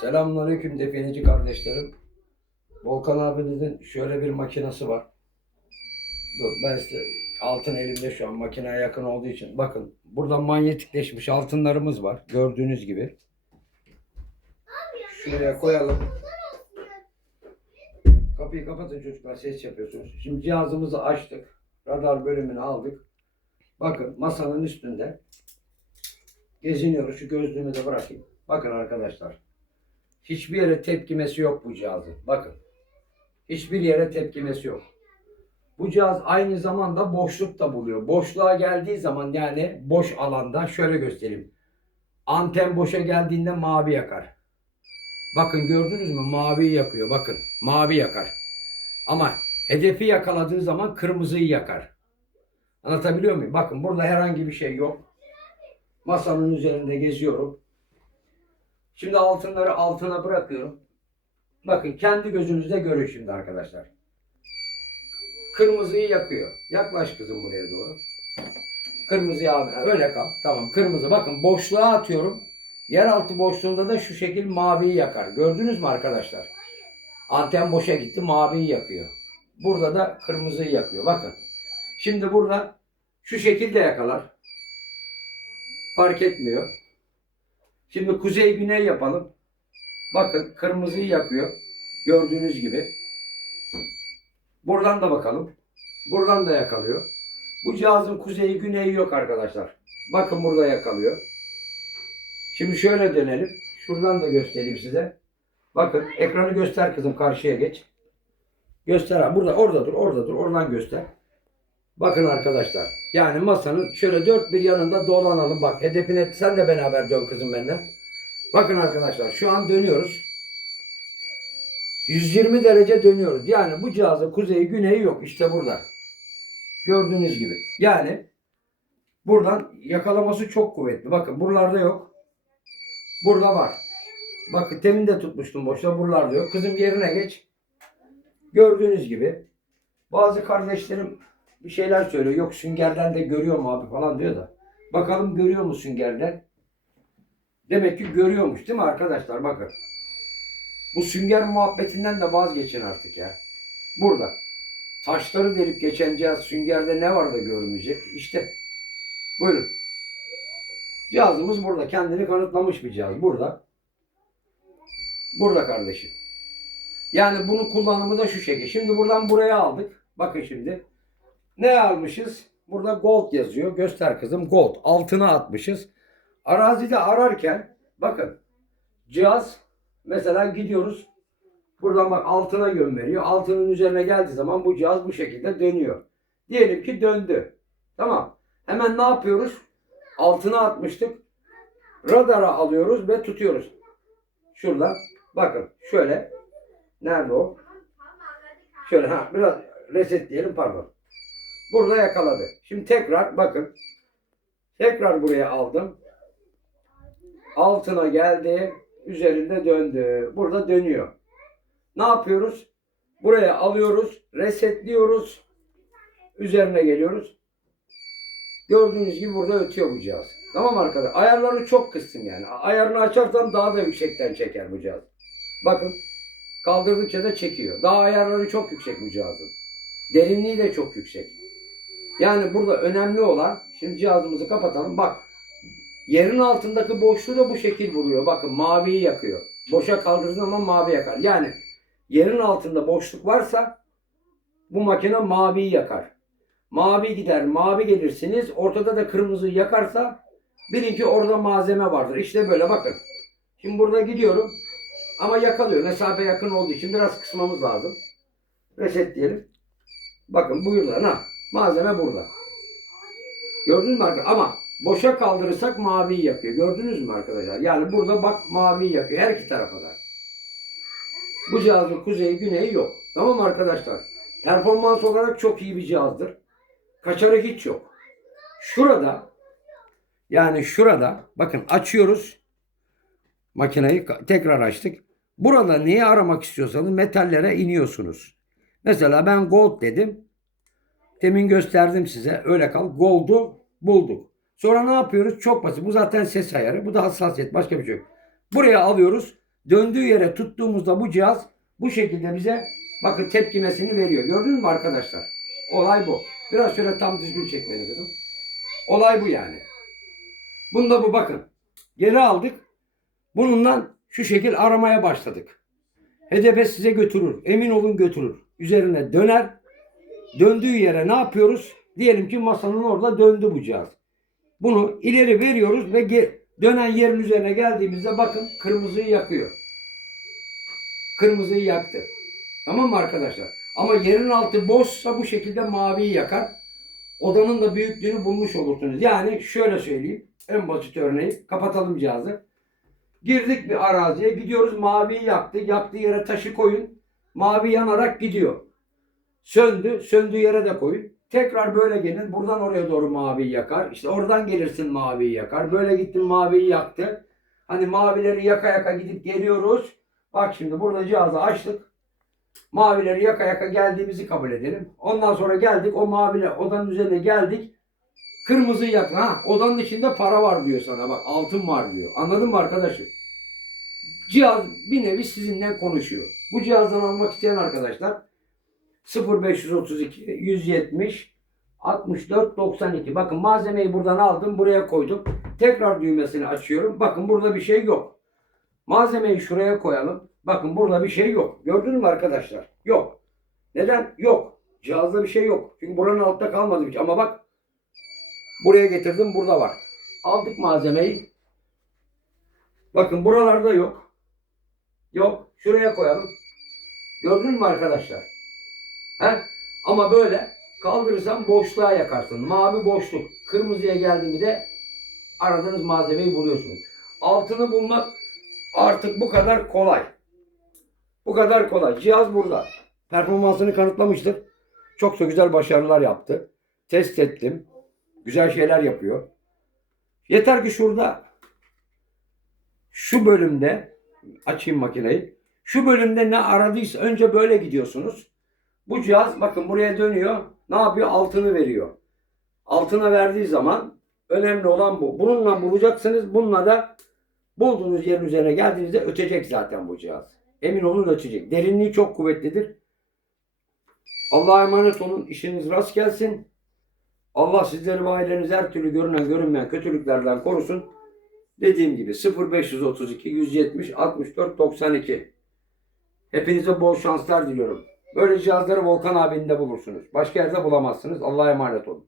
Selamünaleyküm defineci kardeşlerim. Volkan abinizin şöyle bir makinesi var. Dur ben size altın elimde şu an makineye yakın olduğu için. Bakın burada manyetikleşmiş altınlarımız var. Gördüğünüz gibi. Şuraya koyalım. Kapıyı kapatın çocuklar ses yapıyorsunuz. Şimdi cihazımızı açtık. Radar bölümünü aldık. Bakın masanın üstünde geziniyoruz. Şu gözlüğümü de bırakayım. Bakın arkadaşlar. Hiçbir yere tepkimesi yok bu cihazın. Bakın. Hiçbir yere tepkimesi yok. Bu cihaz aynı zamanda boşluk da buluyor. Boşluğa geldiği zaman yani boş alanda şöyle göstereyim. Anten boşa geldiğinde mavi yakar. Bakın gördünüz mü? Maviyi yakıyor. Bakın. Mavi yakar. Ama hedefi yakaladığı zaman kırmızıyı yakar. Anlatabiliyor muyum? Bakın burada herhangi bir şey yok. Masanın üzerinde geziyorum. Şimdi altınları altına bırakıyorum. Bakın kendi gözünüzde görün şimdi arkadaşlar. Kırmızıyı yakıyor. Yaklaş kızım buraya doğru. Kırmızıyı abi öyle kal. Tamam kırmızı. Bakın boşluğa atıyorum. Yeraltı boşluğunda da şu şekil maviyi yakar. Gördünüz mü arkadaşlar? Anten boşa gitti maviyi yakıyor. Burada da kırmızıyı yakıyor. Bakın. Şimdi burada şu şekilde yakalar. Fark etmiyor. Şimdi kuzey güney yapalım. Bakın kırmızıyı yakıyor. Gördüğünüz gibi. Buradan da bakalım. Buradan da yakalıyor. Bu cihazın kuzeyi güneyi yok arkadaşlar. Bakın burada yakalıyor. Şimdi şöyle dönelim. Şuradan da göstereyim size. Bakın ekranı göster kızım karşıya geç. Göster. Burada orada dur orada dur oradan göster. Bakın arkadaşlar. Yani masanın şöyle dört bir yanında dolanalım. Bak hedefine sen de beraber dön kızım benden. Bakın arkadaşlar şu an dönüyoruz. 120 derece dönüyoruz. Yani bu cihazın kuzeyi güneyi yok. İşte burada. Gördüğünüz gibi. Yani buradan yakalaması çok kuvvetli. Bakın buralarda yok. Burada var. Bakın temin de tutmuştum boşta. Buralarda yok. Kızım yerine geç. Gördüğünüz gibi. Bazı kardeşlerim bir şeyler söylüyor. Yok süngerden de görüyor mu abi falan diyor da. Bakalım görüyor mu süngerden? Demek ki görüyormuş değil mi arkadaşlar? Bakın. Bu sünger muhabbetinden de vazgeçin artık ya. Burada. Taşları delip geçen cihaz süngerde ne var da görmeyecek? İşte. Buyurun. Cihazımız burada. Kendini kanıtlamış bir cihaz. Burada. Burada kardeşim. Yani bunun kullanımı da şu şekilde. Şimdi buradan buraya aldık. Bakın şimdi. Ne almışız? Burada gold yazıyor. Göster kızım. Gold. Altına atmışız. Arazide ararken bakın cihaz mesela gidiyoruz. Buradan bak altına yön. Altının üzerine geldiği zaman bu cihaz bu şekilde dönüyor. Diyelim ki döndü. Tamam. Hemen ne yapıyoruz? Altına atmıştık. Radara alıyoruz ve tutuyoruz. Şuradan. Bakın şöyle. Nerede o? Şöyle ha biraz resetleyelim pardon. Burada yakaladı. Şimdi tekrar bakın. Tekrar buraya aldım. Altına geldi. Üzerinde döndü. Burada dönüyor. Ne yapıyoruz? Buraya alıyoruz. Resetliyoruz. Üzerine geliyoruz. Gördüğünüz gibi burada ötüyor bu cihaz. Tamam arkadaşlar. Ayarlarını çok kıstım yani. Ayarını açarsam daha da yüksekten çeker bu cihaz. Bakın. Kaldırdıkça da çekiyor. Daha ayarları çok yüksek bu cihazın. Derinliği de çok yüksek. Yani burada önemli olan şimdi cihazımızı kapatalım. Bak yerin altındaki boşluğu da bu şekil buluyor. Bakın maviyi yakıyor. Boşa kaldırdığın zaman mavi yakar. Yani yerin altında boşluk varsa bu makine maviyi yakar. Mavi gider, mavi gelirsiniz. Ortada da kırmızı yakarsa bilin ki orada malzeme vardır. İşte böyle bakın. Şimdi burada gidiyorum. Ama yakalıyor. Mesafe yakın olduğu için biraz kısmamız lazım. Reset diyelim. Bakın buyurlar ha. Malzeme burada. Gördünüz mü arkadaşlar? Ama boşa kaldırırsak maviyi yakıyor. Gördünüz mü arkadaşlar? Yani burada bak maviyi yakıyor. Her iki tarafa da. Bu cihazın kuzeyi güneyi yok. Tamam arkadaşlar? Performans olarak çok iyi bir cihazdır. Kaçarı hiç yok. Şurada yani şurada bakın açıyoruz. Makineyi tekrar açtık. Burada neyi aramak istiyorsanız metallere iniyorsunuz. Mesela ben gold dedim. Demin gösterdim size. Öyle kal. Gold'u bulduk. Sonra ne yapıyoruz? Çok basit. Bu zaten ses ayarı. Bu da hassasiyet. Başka bir şey yok. Buraya alıyoruz. Döndüğü yere tuttuğumuzda bu cihaz bu şekilde bize bakın tepkimesini veriyor. Gördünüz mü arkadaşlar? Olay bu. Biraz şöyle tam düzgün çek beni kızım. Olay bu yani. Bunda bu bakın. Geri aldık. Bununla şu şekil aramaya başladık. HDP size götürür. Emin olun götürür. Üzerine döner. Döndüğü yere ne yapıyoruz? Diyelim ki masanın orada döndü bu cihaz. Bunu ileri veriyoruz ve dönen yerin üzerine geldiğimizde bakın kırmızıyı yakıyor. Kırmızıyı yaktı. Tamam mı arkadaşlar? Ama yerin altı boşsa bu şekilde maviyi yakar. Odanın da büyüklüğünü bulmuş olursunuz. Yani şöyle söyleyeyim. En basit örneği. Kapatalım cihazı. Girdik bir araziye. Gidiyoruz maviyi yaktı. Yaktığı yere taşı koyun. Mavi yanarak gidiyor. Söndü. Söndüğü yere de koyun. Tekrar böyle gelin. Buradan oraya doğru maviyi yakar. İşte oradan gelirsin maviyi yakar. Böyle gittin maviyi yaktı. Hani mavileri yaka yaka gidip geliyoruz. Bak şimdi burada cihazı açtık. Mavileri yaka yaka geldiğimizi kabul edelim. Ondan sonra geldik o maviler odanın üzerine geldik. Kırmızı yak. Ha odanın içinde para var diyor sana bak altın var diyor. Anladın mı arkadaşım? Cihaz bir nevi sizinle konuşuyor. Bu cihazdan almak isteyen arkadaşlar 0532 170 64 92. Bakın malzemeyi buradan aldım buraya koydum. Tekrar düğmesini açıyorum. Bakın burada bir şey yok. Malzemeyi şuraya koyalım. Bakın burada bir şey yok. Gördünüz mü arkadaşlar? Yok. Neden? Yok. Cihazda bir şey yok. Çünkü buranın altta kalmadı hiç. Ama bak buraya getirdim burada var. Aldık malzemeyi. Bakın buralarda yok. Yok. Şuraya koyalım. Gördünüz mü arkadaşlar? He? Ama böyle kaldırırsan boşluğa yakarsın. Mavi boşluk. Kırmızıya geldiğinde de aradığınız malzemeyi buluyorsunuz. Altını bulmak artık bu kadar kolay. Bu kadar kolay. Cihaz burada. Performansını kanıtlamıştır. Çok da güzel başarılar yaptı. Test ettim. Güzel şeyler yapıyor. Yeter ki şurada şu bölümde açayım makineyi. Şu bölümde ne aradıysa önce böyle gidiyorsunuz. Bu cihaz bakın buraya dönüyor. Ne yapıyor? Altını veriyor. Altına verdiği zaman önemli olan bu. Bununla bulacaksınız. Bununla da bulduğunuz yerin üzerine geldiğinizde ötecek zaten bu cihaz. Emin olun ötecek. Derinliği çok kuvvetlidir. Allah'a emanet olun. İşiniz rast gelsin. Allah sizleri ve ailenizi her türlü görünen görünmeyen kötülüklerden korusun. Dediğim gibi 0532 170 64 92. Hepinize bol şanslar diliyorum. Böyle cihazları Volkan abinde bulursunuz. Başka yerde bulamazsınız. Allah'a emanet olun.